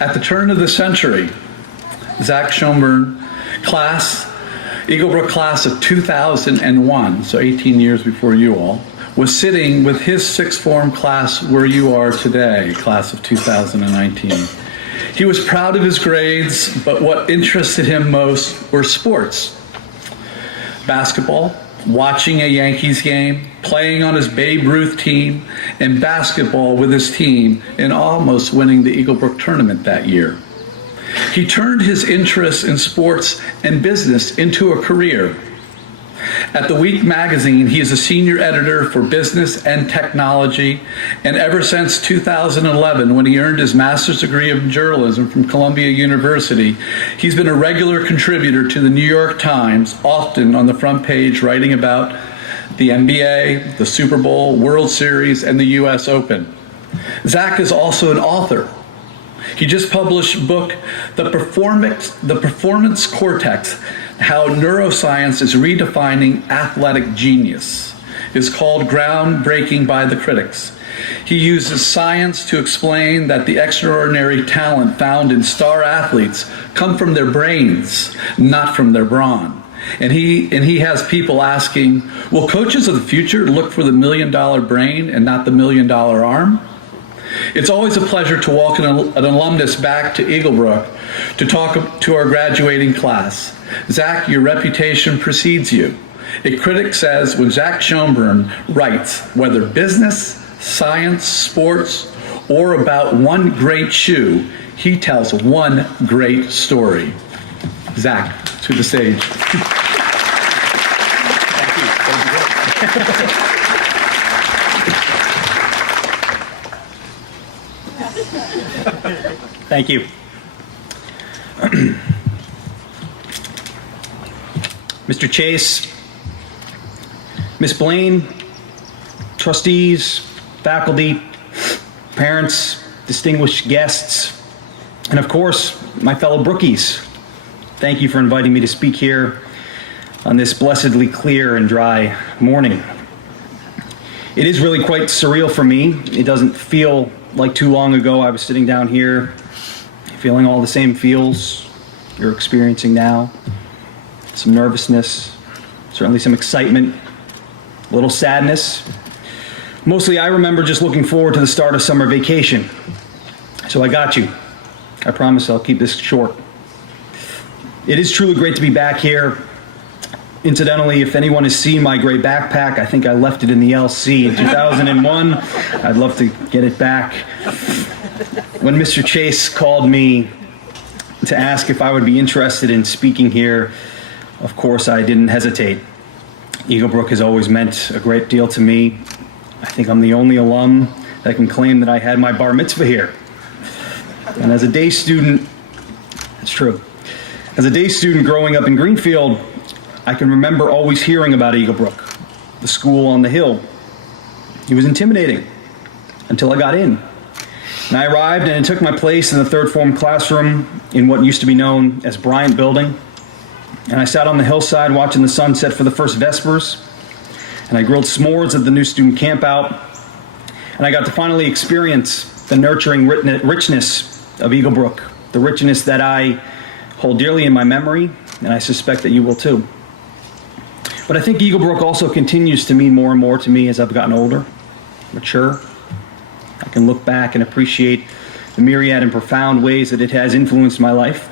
At the turn of the century, Zach Schonbrun, Eaglebrook class of 2001, so 18 years before you all, was sitting with his sixth form class where you are today, class of 2019. He was proud of his grades, but what interested him most were sports. Basketball, watching a Yankees game, playing on his Babe Ruth team, and basketball with his team, and almost winning the Eaglebrook tournament that year. He turned his interest in sports and business into a career. At The Week magazine, he is a senior editor for business and technology, and ever since 2011, when he earned his master's degree in journalism from Columbia University, he's been a regular contributor to the New York Times, often on the front page writing about the NBA, the Super Bowl, World Series, and the US Open. Zach is also an author. He just published a book, The Performance Cortex, How Neuroscience is Redefining Athletic Genius. It's called Groundbreaking by the Critics. He uses science to explain that the extraordinary talent found in star athletes come from their brains, not from their brawn. And he has people asking, will coaches of the future look for the $1 million brain and not the $1 million arm? It's always a pleasure to welcome an alumnus back to Eaglebrook to talk to our graduating class. Zach, your reputation precedes you. A critic says when Zach Schonbrun writes, whether business, science, sports, or about one great shoe, he tells one great story. Zach, to the stage. Thank you. Thank you. Mr. Chase, Ms. Blaine, trustees, faculty, parents, distinguished guests, and of course, my fellow Brookies, thank you for inviting me to speak here on this blessedly clear and dry morning. It is really quite surreal for me. It doesn't feel like too long ago I was sitting down here feeling all the same feels you're experiencing now. Some nervousness, certainly some excitement, a little sadness. Mostly I remember just looking forward to the start of summer vacation. So I got you. I promise I'll keep this short. It is truly great to be back here. Incidentally, if anyone has seen my gray backpack, I think I left it in the LC in 2001. I'd love to get it back. When Mr. Chase called me to ask if I would be interested in speaking here, of course I didn't hesitate. Eaglebrook has always meant a great deal to me. I think I'm the only alum that can claim that I had my bar mitzvah here. And as a day student, it's true. As a day student growing up in Greenfield, I can remember always hearing about Eaglebrook, the school on the hill. It was intimidating until I got in. And I arrived and took my place in the third form classroom in what used to be known as Bryant Building. And I sat on the hillside watching the sun set for the first Vespers. And I grilled s'mores at the new student campout. And I got to finally experience the nurturing richness of Eaglebrook, the richness that I hold dearly in my memory, and I suspect that you will too. But I think Eaglebrook also continues to mean more and more to me as I've gotten older, mature. I can look back and appreciate the myriad and profound ways that it has influenced my life.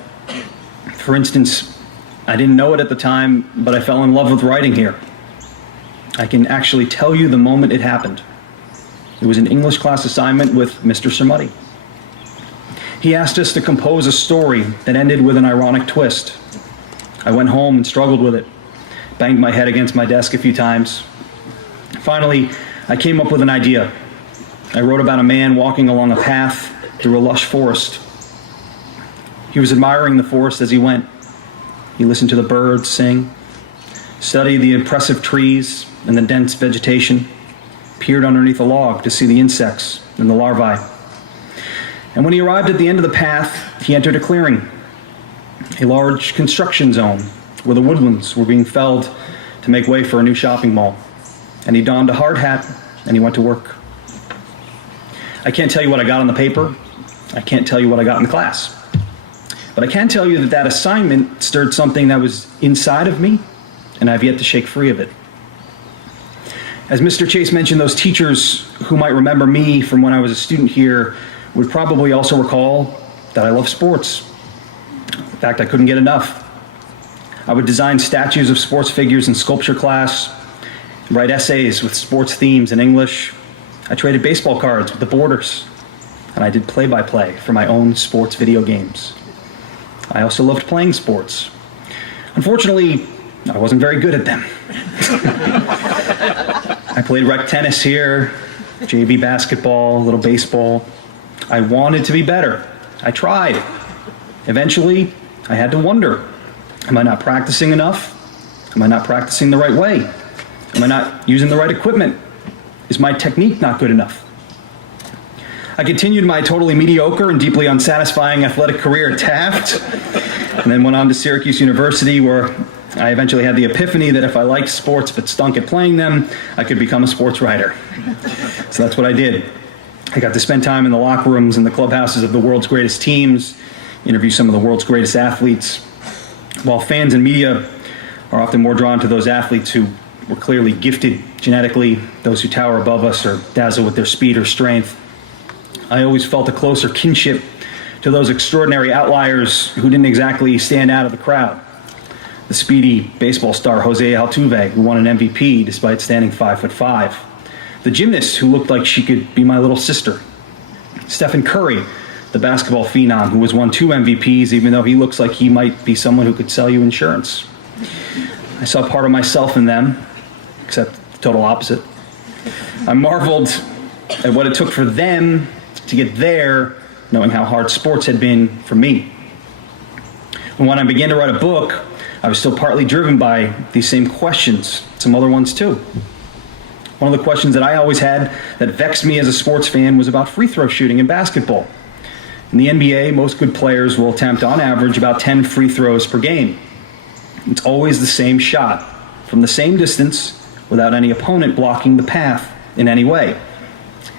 For instance, I didn't know it at the time, but I fell in love with writing here. I can actually tell you the moment it happened. It was an English class assignment with Mr. Samudi. He asked us to compose a story that ended with an ironic twist. I went home and struggled with it, banged my head against my desk a few times. Finally, I came up with an idea. I wrote about a man walking along a path through a lush forest. He was admiring the forest as he went. He listened to the birds sing, studied the impressive trees and the dense vegetation, peered underneath a log to see the insects and the larvae. And when he arrived at the end of the path, he entered a clearing, a large construction zone where the woodlands were being felled to make way for a new shopping mall. And he donned a hard hat and he went to work. I can't tell you what I got on the paper. I can't tell you what I got in the class. But I can tell you that that assignment stirred something that was inside of me, and I've yet to shake free of it. As Mr. Chase mentioned, those teachers who might remember me from when I was a student here would probably also recall that I love sports. In fact, I couldn't get enough. I would design statues of sports figures in sculpture class, write essays with sports themes in English. I traded baseball cards with the boarders, and I did play-by-play for my own sports video games. I also loved playing sports. Unfortunately, I wasn't very good at them. I played rec tennis here, JV basketball, a little baseball. I wanted to be better. I tried. Eventually, I had to wonder, am I not practicing enough? Am I not practicing the right way? Am I not using the right equipment? Is my technique not good enough? I continued my totally mediocre and deeply unsatisfying athletic career at Taft, and then went on to Syracuse University, where I eventually had the epiphany that if I liked sports but stunk at playing them, I could become a sports writer. So that's what I did. I got to spend time in the locker rooms and the clubhouses of the world's greatest teams, interview some of the world's greatest athletes. While fans and media are often more drawn to those athletes who were clearly gifted genetically, those who tower above us or dazzle with their speed or strength, I always felt a closer kinship to those extraordinary outliers who didn't exactly stand out of the crowd. The speedy baseball star Jose Altuve, who won an MVP despite standing 5'5". The gymnast who looked like she could be my little sister. Stephen Curry, the basketball phenom who has won 2 MVPs even though he looks like he might be someone who could sell you insurance. I saw part of myself in them, except the total opposite. I marveled at what it took for them to get there, knowing how hard sports had been for me. And when I began to write a book, I was still partly driven by these same questions, some other ones too. One of the questions that I always had that vexed me as a sports fan was about free throw shooting in basketball. In the NBA, most good players will attempt on average about 10 free throws per game. It's always the same shot, from the same distance, without any opponent blocking the path in any way.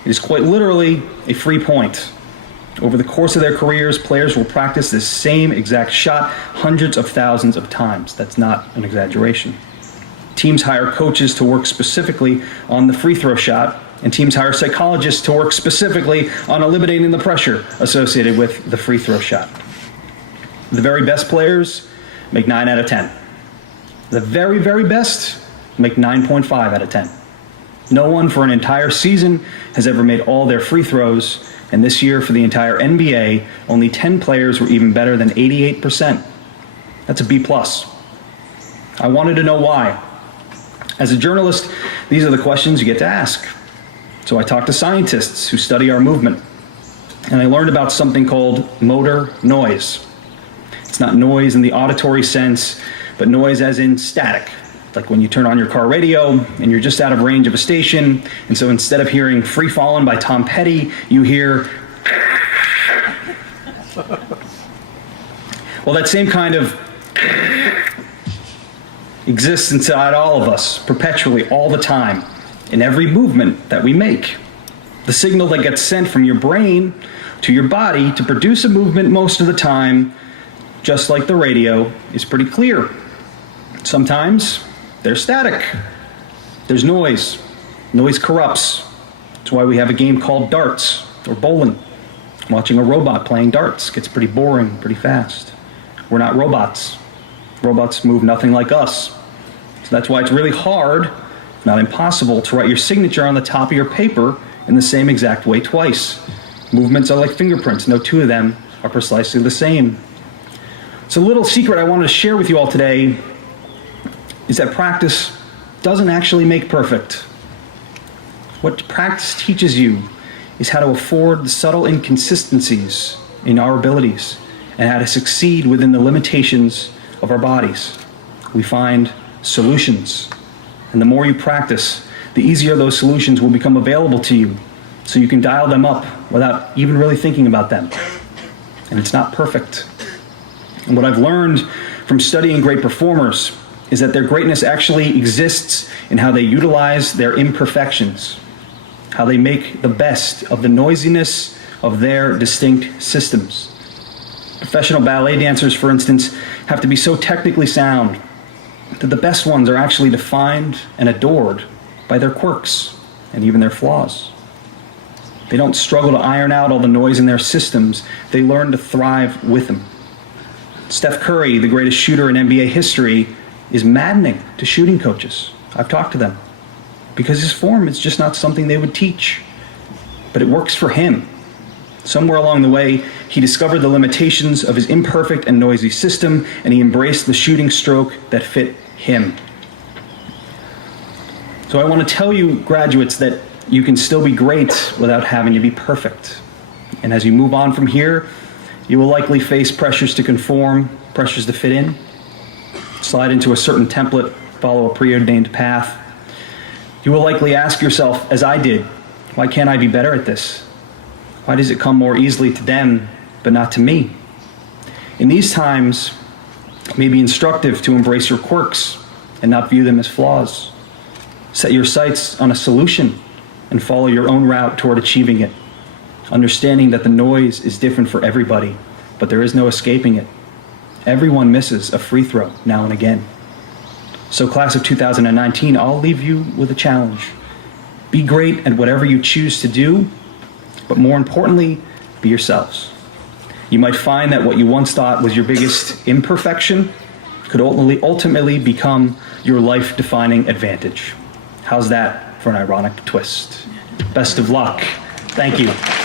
It is quite literally a free point. Over the course of their careers, players will practice this same exact shot hundreds of thousands of times. That's not an exaggeration. Teams hire coaches to work specifically on the free throw shot, and teams hire psychologists to work specifically on eliminating the pressure associated with the free throw shot. The very best players make 9 out of 10. The very, very best make 9.5 out of 10. No one for an entire season has ever made all their free throws, and this year for the entire NBA, only 10 players were even better than 88%. That's a B+. I wanted to know why. As a journalist, these are the questions you get to ask. So I talked to scientists who study our movement, and I learned about something called motor noise. It's not noise in the auditory sense, but noise as in static. Like when you turn on your car radio and you're just out of range of a station, and so instead of hearing Free Fallin' by Tom Petty, you hear... Well, that same kind of exists inside all of us, perpetually, all the time, in every movement that we make. The signal that gets sent from your brain to your body to produce a movement most of the time, just like the radio, is pretty clear. Sometimes they're static. There's noise. Noise corrupts. That's why we have a game called darts or bowling. Watching a robot playing darts gets pretty boring pretty fast. We're not robots. Robots move nothing like us. So that's why it's really hard, if not impossible, to write your signature on the top of your paper in the same exact way twice. Movements are like fingerprints. No 2 of them are precisely the same. So a little secret I wanted to share with you all today is that practice doesn't actually make perfect. What practice teaches you is how to afford the subtle inconsistencies in our abilities and how to succeed within the limitations of our bodies. We find solutions, and the more you practice, the easier those solutions will become available to you, so you can dial them up without even really thinking about them. And it's not perfect. And what I've learned from studying great performers is that their greatness actually exists in how they utilize their imperfections, how they make the best of the noisiness of their distinct systems. Professional ballet dancers, for instance, have to be so technically sound that the best ones are actually defined and adored by their quirks and even their flaws. They don't struggle to iron out all the noise in their systems. They learn to thrive with them. Steph Curry, the greatest shooter in NBA history, is maddening to shooting coaches. I've talked to them because his form is just not something they would teach. But it works for him. Somewhere along the way, he discovered the limitations of his imperfect and noisy system, and he embraced the shooting stroke that fit him. So I want to tell you, graduates, that you can still be great without having to be perfect. And as you move on from here, you will likely face pressures to conform, pressures to fit in, slide into a certain template, follow a preordained path. You will likely ask yourself, as I did, why can't I be better at this? Why does it come more easily to them, but not to me? In these times, it may be instructive to embrace your quirks and not view them as flaws. Set your sights on a solution and follow your own route toward achieving it, understanding that the noise is different for everybody, but there is no escaping it. Everyone misses a free throw now and again. So class of 2019, I'll leave you with a challenge. Be great at whatever you choose to do, but more importantly, be yourselves. You might find that what you once thought was your biggest imperfection could ultimately become your life-defining advantage. How's that for an ironic twist? Best of luck. Thank you.